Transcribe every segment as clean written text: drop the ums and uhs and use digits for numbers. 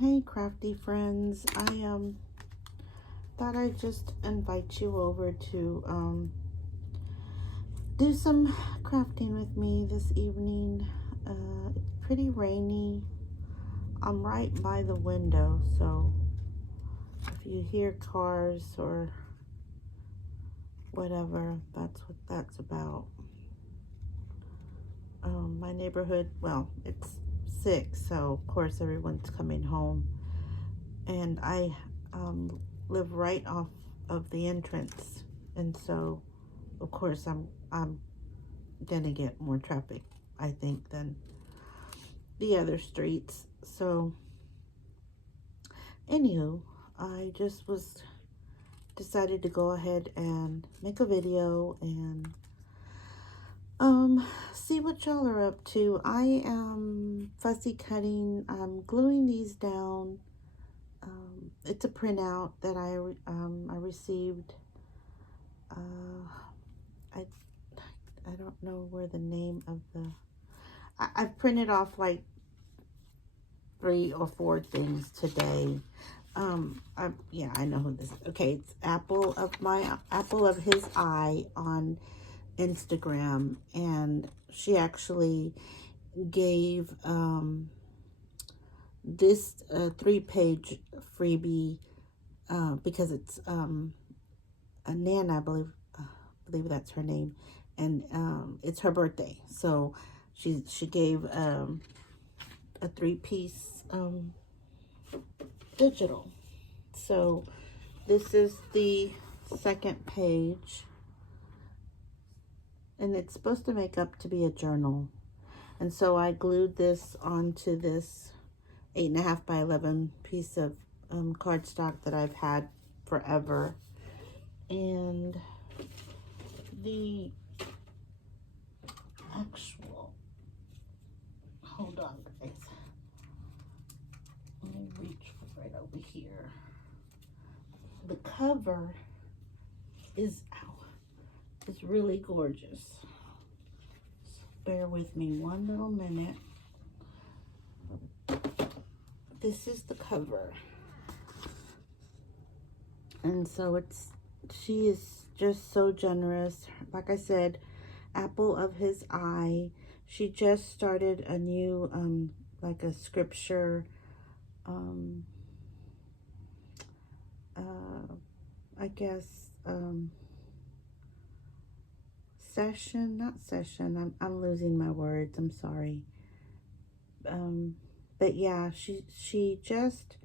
Hey crafty friends, I thought I'd just invite you over to do some crafting with me this evening. It's pretty rainy. I'm right by the window, so if you hear cars or whatever, that's what that's about. My neighborhood, well, it's 6, so of course everyone's coming home, and I live right off of the entrance, and so of course I'm gonna get more traffic, I think, than the other streets. So anywho, I just was decided to go ahead and make a video and see what y'all are up to. I am fussy cutting. I'm gluing these down. It's a printout that I received. I don't know where the name of the I've printed off like 3 or 4 things today. Yeah, I know who this is. Okay, it's Apple of His Eye on Instagram, and she actually gave this 3-page freebie because it's Nana, I believe that's her name, and it's her birthday, so she gave a 3-piece digital. So this is the 2nd page, and it's supposed to make up to be a journal. And so I glued this onto this 8.5 by 11 piece of cardstock that I've had forever. And the actual, hold on guys, let me reach right over here. The cover is really gorgeous. So bear with me one little minute. This is the cover, and so she is just so generous. Like I said, Apple of His Eye. She just started a new like a scripture I guess not session. I'm losing my words. I'm sorry. But yeah, she just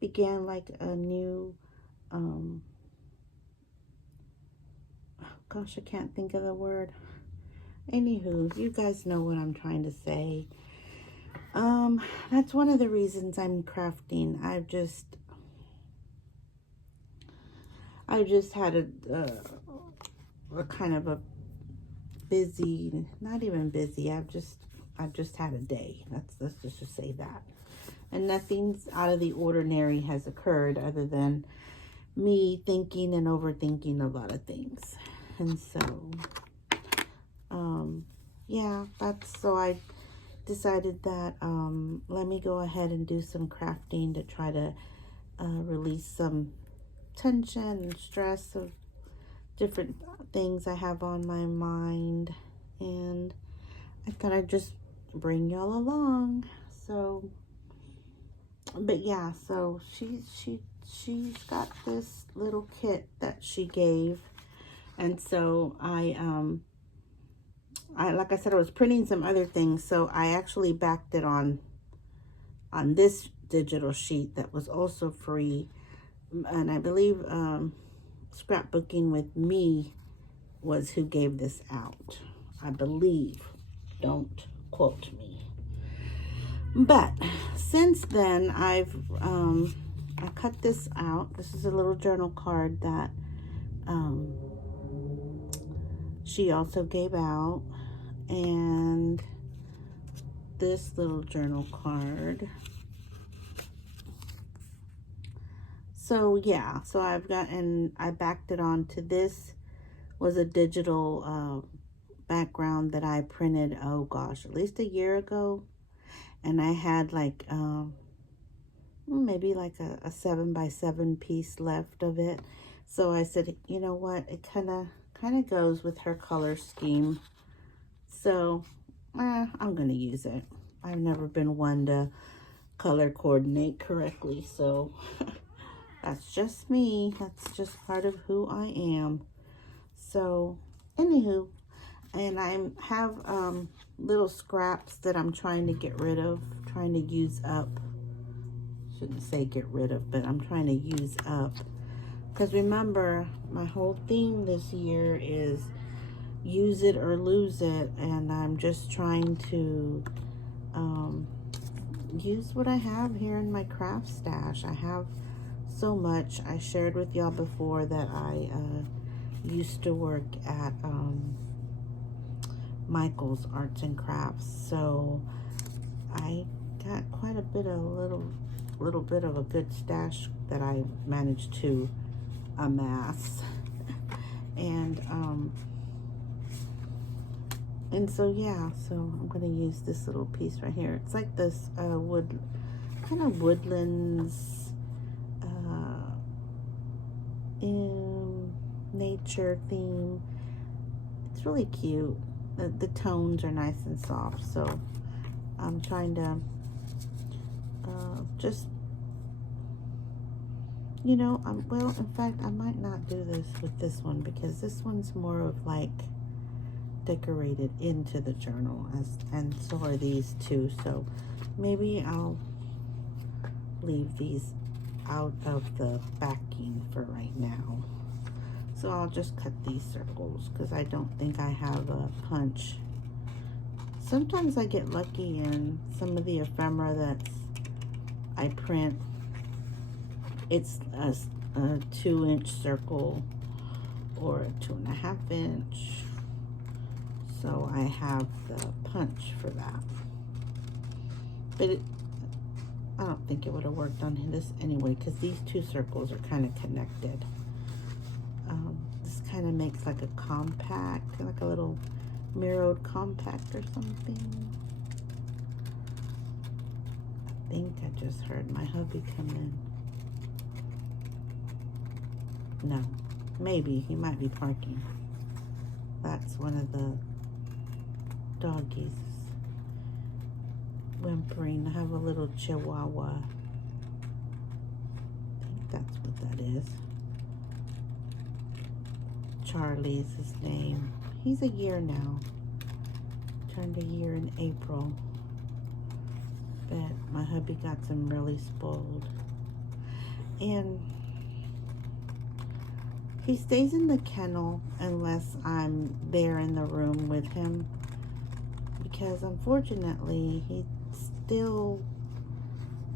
began like a new gosh, I can't think of the word. Anywho, you guys know what I'm trying to say. That's one of the reasons I'm crafting. I've just had a kind of a busy, not even busy. I've just had a day. Let's just say that. And nothing's out of the ordinary has occurred other than me thinking and overthinking a lot of things. And so, yeah, so I decided that, let me go ahead and do some crafting to try to release some tension and stress of different things I have on my mind. And I thought I'd just bring y'all along. So, but yeah, so she's got this little kit that she gave, and so I like I said, I was printing some other things, so I actually backed it on this digital sheet that was also free, and I believe Scrapbooking with Me was who gave this out. I believe. Don't quote me. But since then, I cut this out. This is a little journal card that she also gave out, and this little journal card. So yeah, so I backed it on to this. Was a digital background that I printed, oh gosh, at least a year ago. And I had like maybe like a 7x7 piece left of it. So I said, you know what, it kind of goes with her color scheme. So I'm going to use it. I've never been one to color coordinate correctly, so that's just me. That's just part of who I am. So anywho, and I have little scraps that I'm trying to get rid of, trying to use up. Shouldn't say get rid of, but I'm trying to use up. Because remember, my whole theme this year is use it or lose it, and I'm just trying to use what I have here in my craft stash. I have so much. I shared with y'all before that I used to work at Michael's Arts and Crafts, so I got quite a bit of little bit of a good stash that I managed to amass. And so yeah, so I'm gonna use this little piece right here. It's like this kind of woodlands in nature theme. It's really cute. The tones are nice and soft, so I'm trying to just, you know, well, in fact, I might not do this with this one, because this one's more of like decorated into the journal, and so are these two. So maybe I'll leave these out of the backing for right now. So I'll just cut these circles, because I don't think I have a punch. Sometimes I get lucky in some of the ephemera that I print. It's a 2-inch circle or a 2.5 inch. So I have the punch for that. But I don't think it would have worked on this anyway, because these two circles are kind of connected. This kind of makes like a compact, like a little mirrored compact or something. I think I just heard my hubby come in. No, maybe he might be parking. That's one of the doggies whimpering. I have a little chihuahua. I think that's what that is. Charlie is his name. He's a year now. Turned a year in April. But my hubby got some really spoiled. And he stays in the kennel unless I'm there in the room with him, because unfortunately he still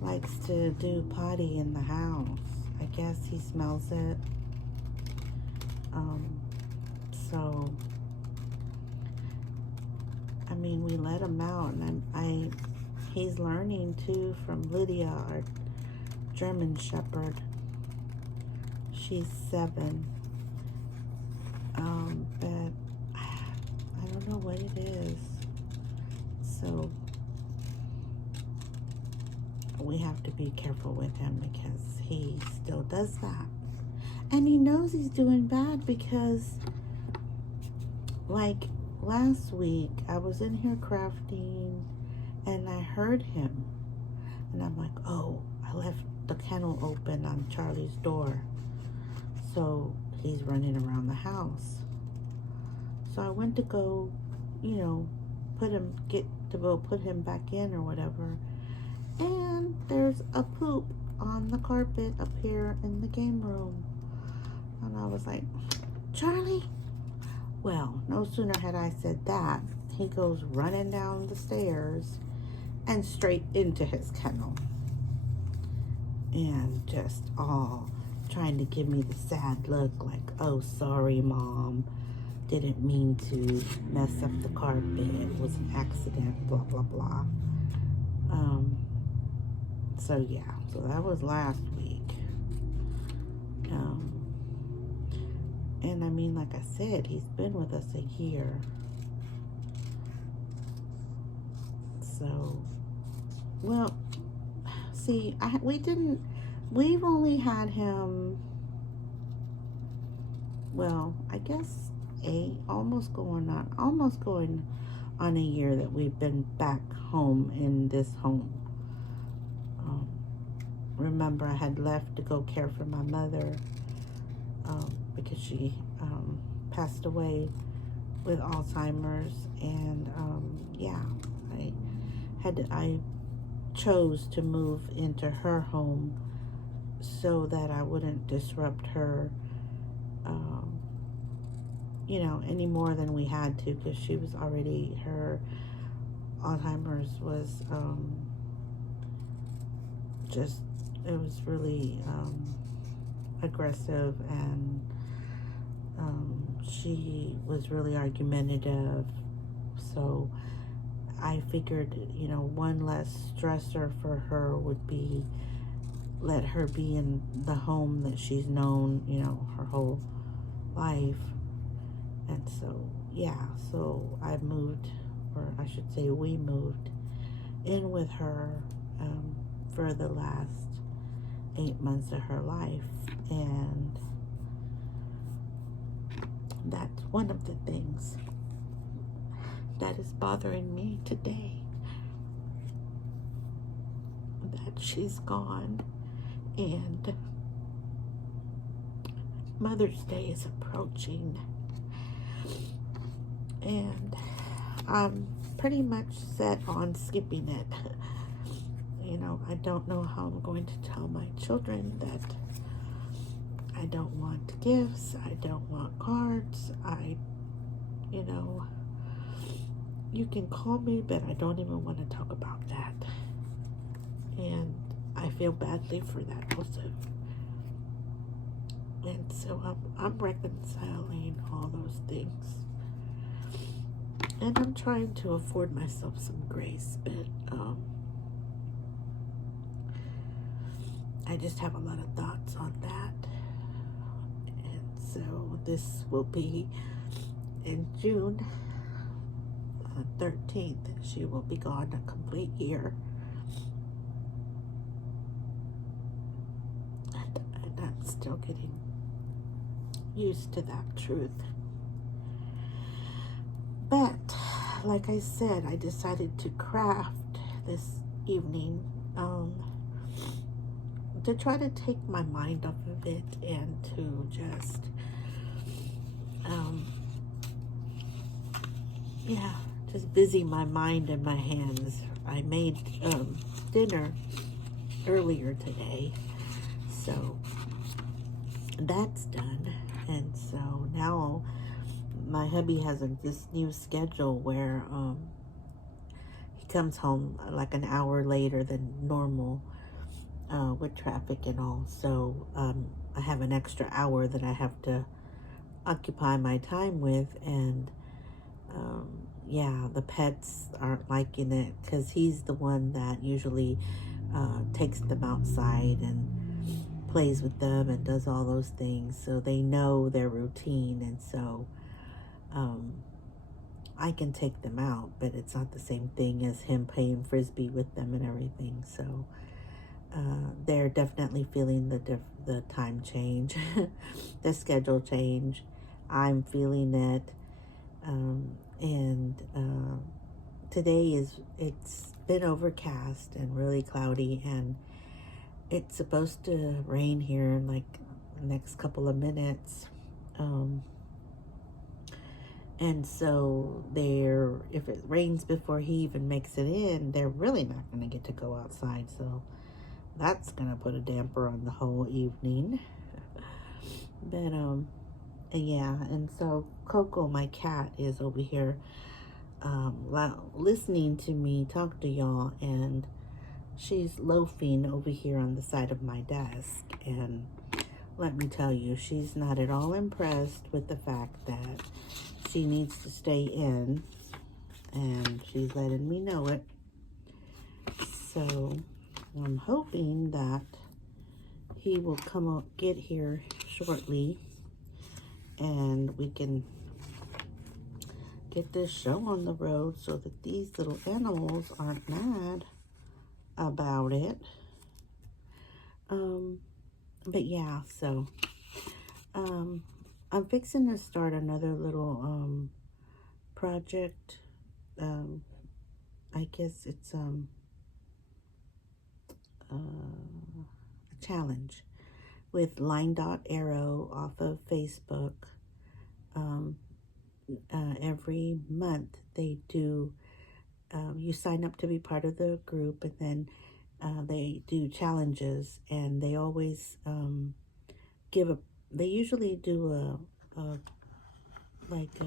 likes to do potty in the house. I guess he smells it. So I mean, we let him out, and he's learning too from Lydia, our German Shepherd. She's 7. But I don't know what it is. So we have to be careful with him, because he still does that. And he knows he's doing bad, because like last week I was in here crafting and I heard him, and I'm like, oh, I left the kennel open on Charlie's door, so he's running around the house. So I went to go, you know, put him back in or whatever, and there's a poop on the carpet up here in the game room. And I was like, Charlie? Well, no sooner had I said that, he goes running down the stairs and straight into his kennel, and just all trying to give me the sad look, like, oh, sorry, Mom, didn't mean to mess up the carpet, it was an accident, blah, blah, blah. So yeah, so that was last week. And I mean, like I said, he's been with us a year. So, well, see, we've only had him, well, I guess almost going on a year that we've been back home in this home. Remember, I had left to go care for my mother because she passed away with Alzheimer's, and yeah, I chose to move into her home so that I wouldn't disrupt her, any more than we had to, because she was already, her Alzheimer's was it was really aggressive, and she was really argumentative. So I figured, one less stressor for her would be let her be in the home that she's known, her whole life. And so, yeah, so I moved, or I should say we moved in with her for the last 8 months of her life. And that's one of the things that is bothering me today, that she's gone, and Mother's Day is approaching, and I'm pretty much set on skipping it. I don't know how I'm going to tell my children that I don't want gifts, I don't want cards, you can call me, but I don't even want to talk about that. And I feel badly for that also. And so I'm reconciling all those things. And I'm trying to afford myself some grace, but I just have a lot of thoughts on that. And so this will be in June 13th. She will be gone a complete year. And I'm still getting used to that truth. But like I said, I decided to craft this evening to try to take my mind off of it, and to just just busy my mind and my hands. I made dinner earlier today, so that's done. And so now my hubby has this new schedule where he comes home like an hour later than normal with traffic and all. So I have an extra hour that I have to occupy my time with. And yeah, the pets aren't liking it, because he's the one that usually takes them outside and plays with them and does all those things, so they know their routine. And so I can take them out, but it's not the same thing as him playing frisbee with them and everything. So they're definitely feeling the time change, the schedule change. I'm feeling it. And today it's been overcast and really cloudy, and it's supposed to rain here in like the next couple of minutes. And so if it rains before he even makes it in, they're really not going to get to go outside. So that's going to put a damper on the whole evening. But yeah, and so Coco, my cat, is over here listening to me talk to y'all, and she's loafing over here on the side of my desk. And let me tell you, she's not at all impressed with the fact that she needs to stay in, and she's letting me know it. So I'm hoping that he will come up, get here shortly, and we can get this show on the road so that these little animals aren't mad about it. But yeah, so I'm fixing to start another little project. I guess it's a challenge with Line Dot Arrow off of Facebook. Um, every month they do, you sign up to be part of the group, and then they do challenges, and they always give a, they usually do like,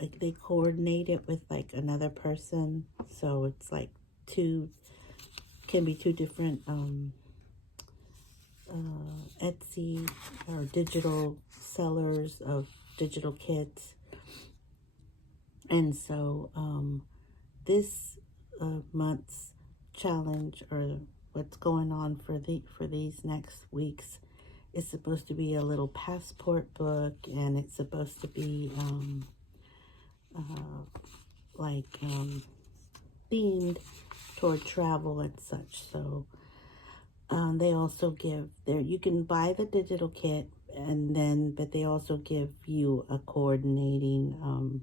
like they coordinate it with like another person, so it's like two, can be two different Etsy or digital sellers of digital kits. And so this month's challenge, or what's going on for these next weeks, is supposed to be a little passport book, and it's supposed to be like themed toward travel and such. So they also give there, you can buy the digital kit, and then but they also give you a coordinating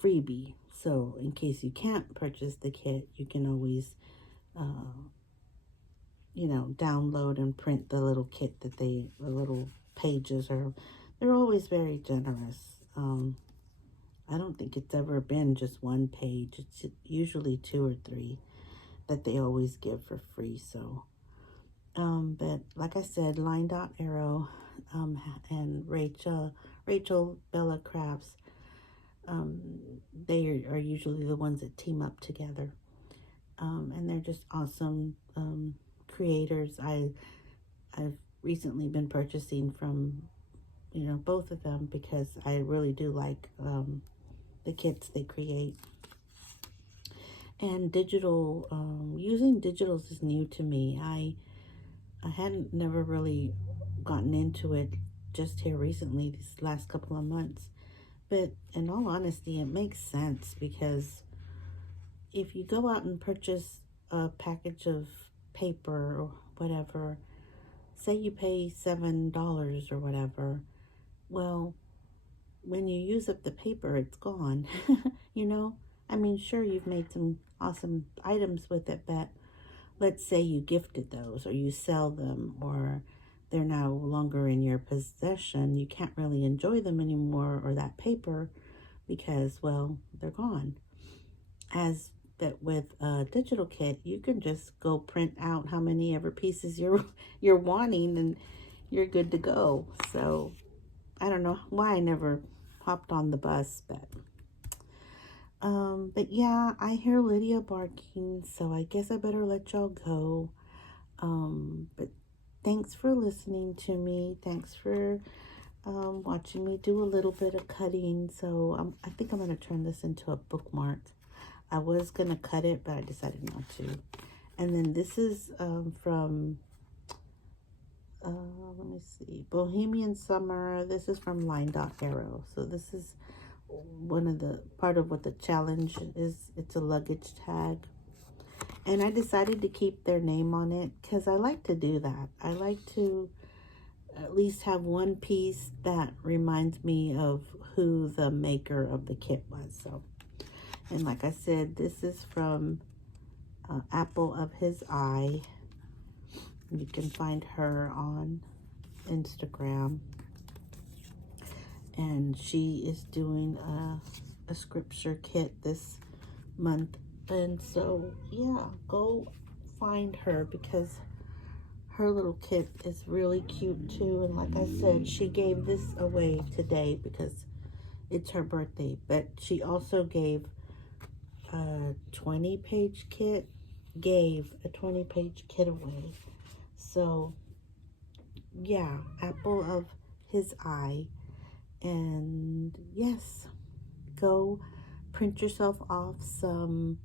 freebie. So in case you can't purchase the kit, you can always you know, download and print the little kit that the little pages are, they're always very generous. I don't think it's ever been just one page. It's usually 2 or 3 that they always give for free. So but like I said, Line Dot Arrow and Rachel Bella Crafts, they are usually the ones that team up together, and they're just awesome creators. I've recently been purchasing from, you know, both of them, because I really do like the kits they create. And digital, using digitals is new to me. I hadn't never really gotten into it just here recently, these last couple of months. But in all honesty, it makes sense, because if you go out and purchase a package of paper or whatever, say you pay $7 or whatever, well, when you use up the paper, it's gone. You know, I mean, sure, you've made some awesome items with it, but let's say you gifted those, or you sell them, or they're no longer in your possession, you can't really enjoy them anymore, or that paper, because, well, they're gone. As but with a digital kit, you can just go print out how many ever pieces you're wanting, and you're good to go. So I don't know why I never hopped on the bus, but yeah, I hear Lydia barking, so I guess I better let y'all go. But thanks for listening to me. Thanks for watching me do a little bit of cutting. So I think I'm going to turn this into a bookmark. I was going to cut it, but I decided not to. And then this is from, let me see, Bohemian Summer. This is from Line Dot Arrow. So this is one of the part of what the challenge is. It's a luggage tag. And I decided to keep their name on it because I like to do that. I like to at least have one piece that reminds me of who the maker of the kit was. So, and like I said, this is from Apple of His Eye. You can find her on Instagram. And she is doing a scripture kit this month. And so, yeah, go find her, because her little kit is really cute too. And like I said, she gave this away today because it's her birthday. But she also gave a 20-page kit, away. So, yeah, Apple of His Eye. And yes, go print yourself off some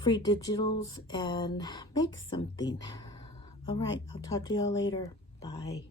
free digitals and make something. All right, I'll talk to y'all later. Bye.